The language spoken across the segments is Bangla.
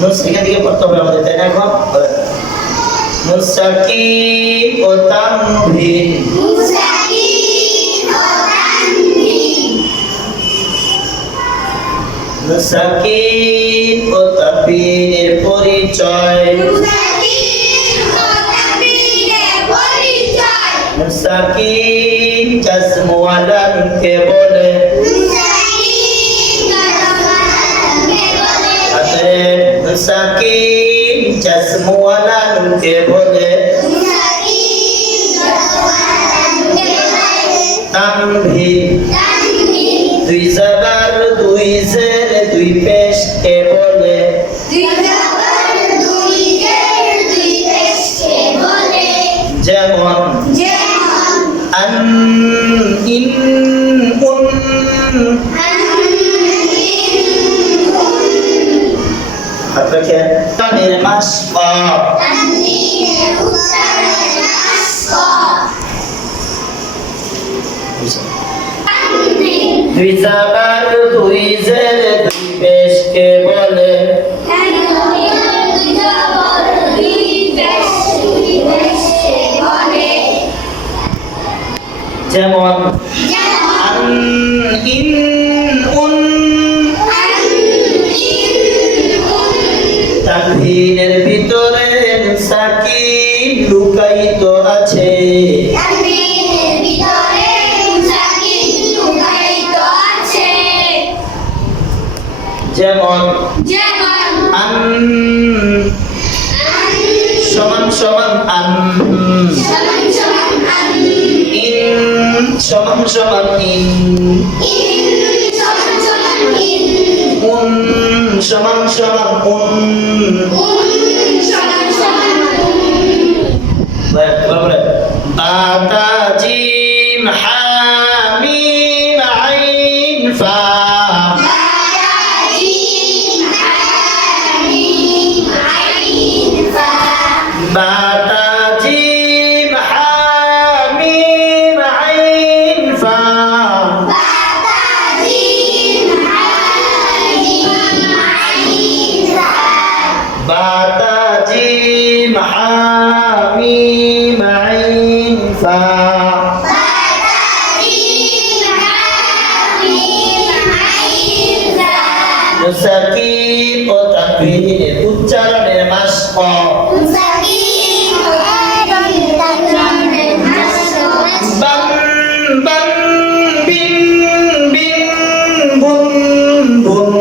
নুন এখান থেকে পড়তে হবে আমাদের, তাই না? এখন মুসাকিন ও তানভিন, মুসাকিন ও তানভিন, মুসাকিন ও তানভিনের পরিচয়, মুসাকিন ও তানভিনের পরিচয়, মুসাকিন জাজম ওয়ালা নুনকে বলে, মুসাকিন জাজমকে বলে, মুসাকিন জাজম ওয়ালা নুনকে বলে, মুসাকিন জাজমকে বলে, তানভিন তানভিন দুই জাগার দুই জের দুই পেশ কে বলে, দুই জবর দুই জের দুই পেশকে বলে, যেমন যেমন আন ইন উন, হাত রাখেন, তানের মাস পা, তানভীনের উচ্চারণে নাস্ক, তানভীন দুই জাগার দুই জের দুই পেশ কে বলে, তানভীনের দুই জবর দুই পেশকে বলে, যেমন যেমন আন ইন উন, তানভীনের ভিতরে সাকিন লুকায়িত আছে, তানভীনের ভিতরে সাকিন লুকায়িত আছে, যেমন যেমন আন সমান সমান আন, সমান সমান আন, ইন সমান সমান ইন, ইন সমান সমান ইন, উন সমান সমান উন, উন সমান সমান উন, তারপরে বাতা জিম হা মিম আইন ফা, বাতা জিম হা মিম আইন ফা, বাতা জিম হা মিম আইন ফা, মুসাকিন ও তানভীনের উচ্চারণের মাশক, বান বান বিন বিন বুন বুন,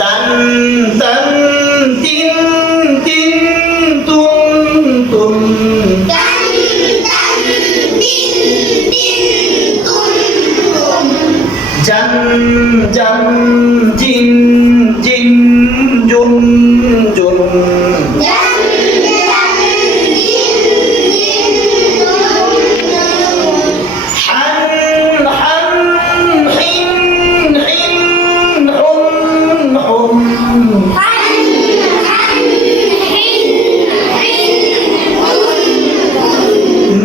তান তান তিন তিন তুন তুন, জান জান জিন জিন জুন জুন, হান হান হিন হিন হুন হুন,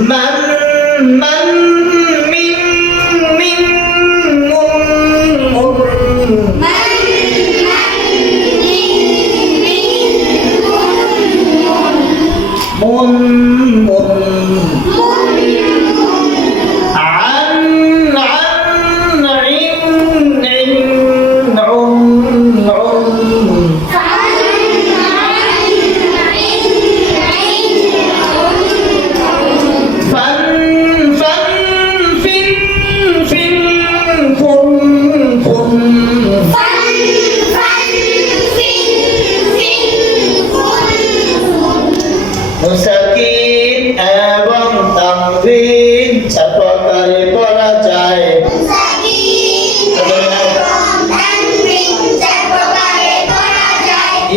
মান মান মিন মিন মুন মুন, মুন মুন, عن عن عن فن فن فن فن فن فن মুসাকিন এবং তানভীন চার প্রকারে পড়া যায়,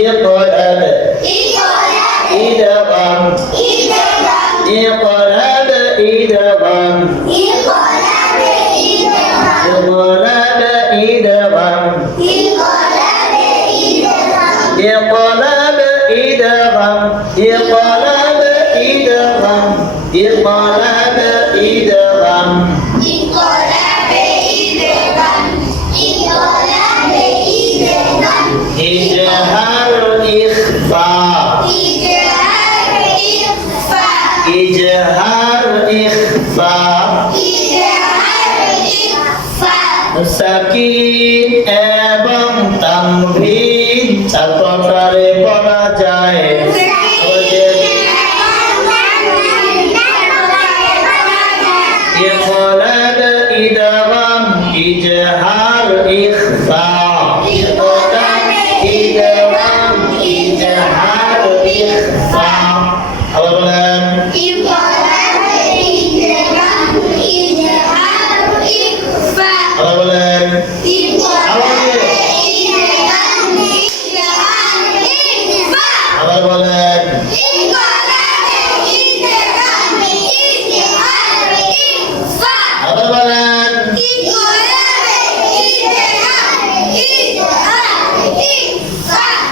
ইকরাব ইদগাম, ইকরাব ইদগাম, ইকরাব ইদগাম, ইকরাব ইদগাম, ইকরাব ইদগাম, ইকরাব ইদগাম, ইজহার ইখফা ইজহার ইখফা সাকিন এবং তানবিন চার প্রকারে পড়া যায় ইফরাদ ইদগাম ইজহার ইখফা ইফরাদ ইদগাম ইজহার ইখফা আবার বলেন আবার বলেন আবার বলেন আবার বলেন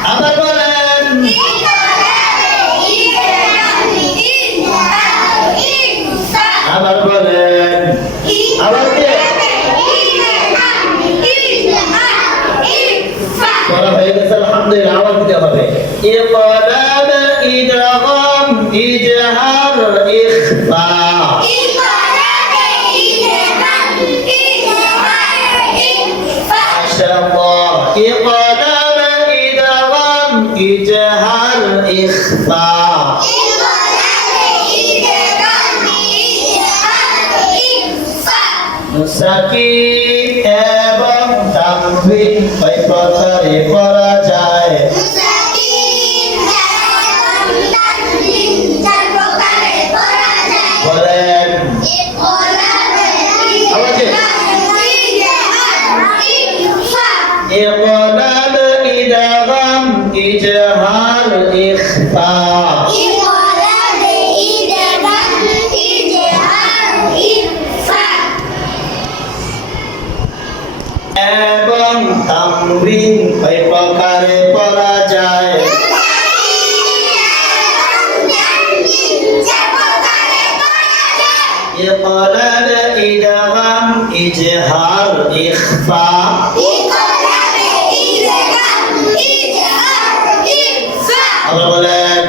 আবার বলেন আবার বলেন আবার কে পড়া হয়ে গেছে আলহামদুলিল্লাহ আওয়াজ দিতে হবে ইফরাদ ইদগাম ইজহার ইখফা মাশাআল্লাহ ইফরাদ ইদগাম ইজহার ইখফা সাকিন এবং তানবিন কয় প্রকারে পড়া যায় বলেন আওয়াজে ইফরাদ ইদগাম ইজহার ইখফা এবং তানবিন কয় প্রকারে পড়া যায় ইফরাদ ইদগাম ইজহার ইখফা আবার বলেন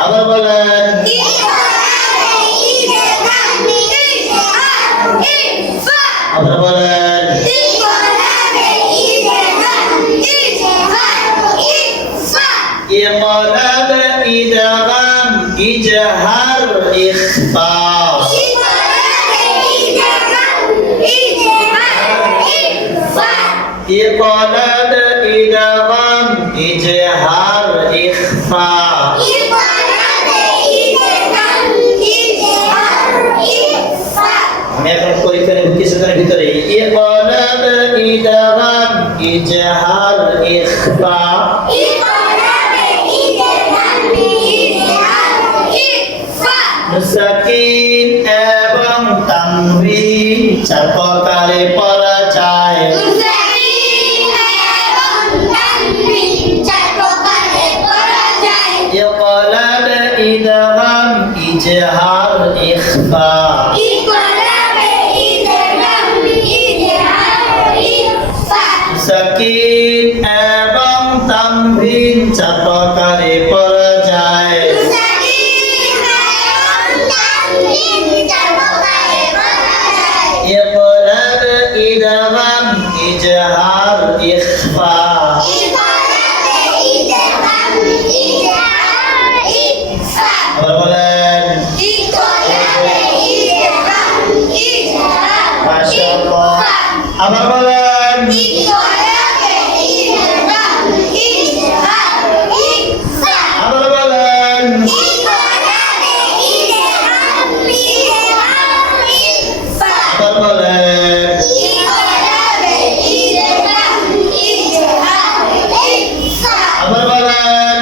আবার বলেন আবার বলেন ইফরাদ ইদগাম ইজহার ইখফা ইফরাদ ইদগাম ইজহার ইখফা আমি এখন পরীক্ষার কিছুদিনের ভিতরে ইফরাদ ইদগাম ইজহার ইখফা সাকিন এবং তানবিন চার প্রকারে পড়া যায় ইফরাদ ইদগাম ইজহার ইখফা সাকিন এবং তানবিন চার প্রকারে পড়া যায় ইফরাদ ইদগাম ইজহার ইখফা আবার বলেন মাশাআল্লাহ আবার বলেন আবার বলেন আবার বলেন আবার বলেন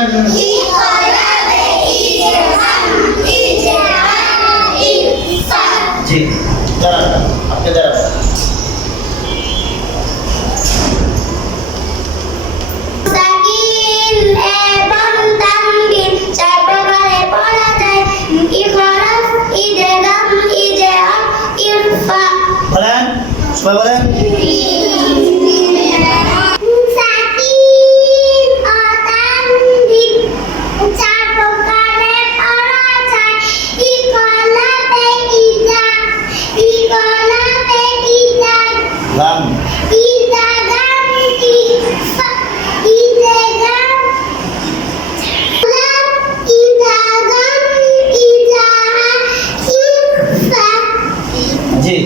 জি দাঁড়ান আপনি দাঁড়ান সবাই বলেন সাকিন ও তানবিন চার প্রকারে পড়া যায় ইকলাতে ইজা গাম ইজা গাম ইফা ইজা গাম ইজা গাম ইজা ইফা জি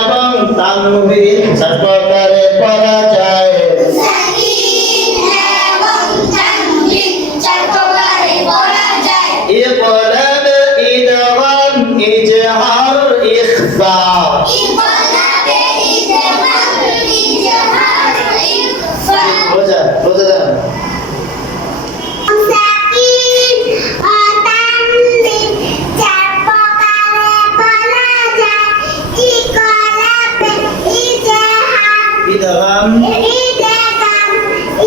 এবং তানবিন চার প্রকারে পড়া যায় সাকিন এবং তানবিন চার প্রকারে পড়া যায় ইকলাব ইদগাম ইজহার ইখফা ইকলাতে ইজা গাম ইজহার ইফা রোজা রোজা সাকিন ও তানবিন চার প্রকারে পড়া যায় ইকলাতে ইজহার ইদগাম ইদগাম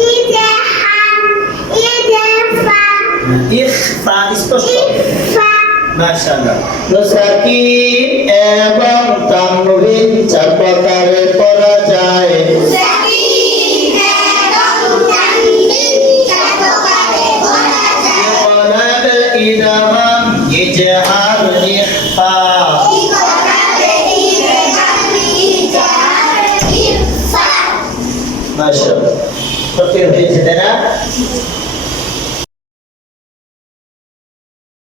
ইজহার ইজফা ইখফা স্পষ্ট ইফা মাশাআল্লাহ তো সাকিন এবং তানবিন চার প্রকারে পড়া যায় সাকিন এবং তানবিন চার প্রকারে পড়া যায় ইকলাব ইদগাম ইজহার ইখফা ইকলাতে ইজহার ইজহার ইফা মাশাআল্লাহ সত্যি হয়েছে তাই না